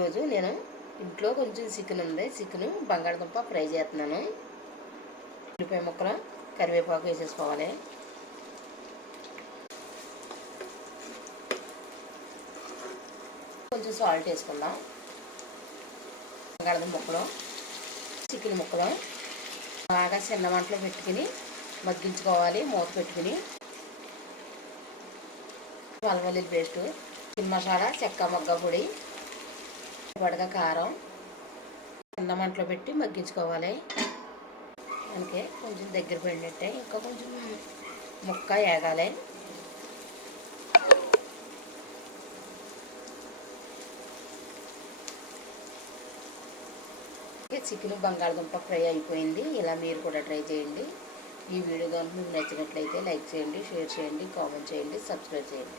ఈరోజు నేను ఇంట్లో కొంచెం చికెన్ ఉంది. చికెన్ బంగాళదుంప ఫ్రై చేస్తున్నాను. ఉల్లిపాయ ముక్కలు, కరివేపాకు వేసేసుకోవాలి. కొంచెం సాల్ట్ వేసుకుందాం. బంగాళదుంప ముక్కలు, చికెన్ ముక్కలు బాగా చిన్న మంటలో పెట్టుకుని మగ్గించుకోవాలి. మూత పెట్టుకుని అల్లం వెల్లుల్లి పేస్టు, చికెన్ మసాలా, చెక్క మొగ్గ పొడి, వడగ కారం చిన్న మంటలో పెట్టి మగ్గించుకోవాలి. అందుకే కొంచెం దగ్గర పడినట్టే ఇంకా కొంచెం ముక్క వేగాలి. చికెన్ బంగాళదుంప ఫ్రై అయిపోయింది. ఇలా మీరు కూడా ట్రై చేయండి. ఈ వీడియో కనుక మీకు నచ్చినట్లయితే లైక్ చేయండి, షేర్ చేయండి, కామెంట్ చేయండి, సబ్స్క్రైబ్ చేయండి.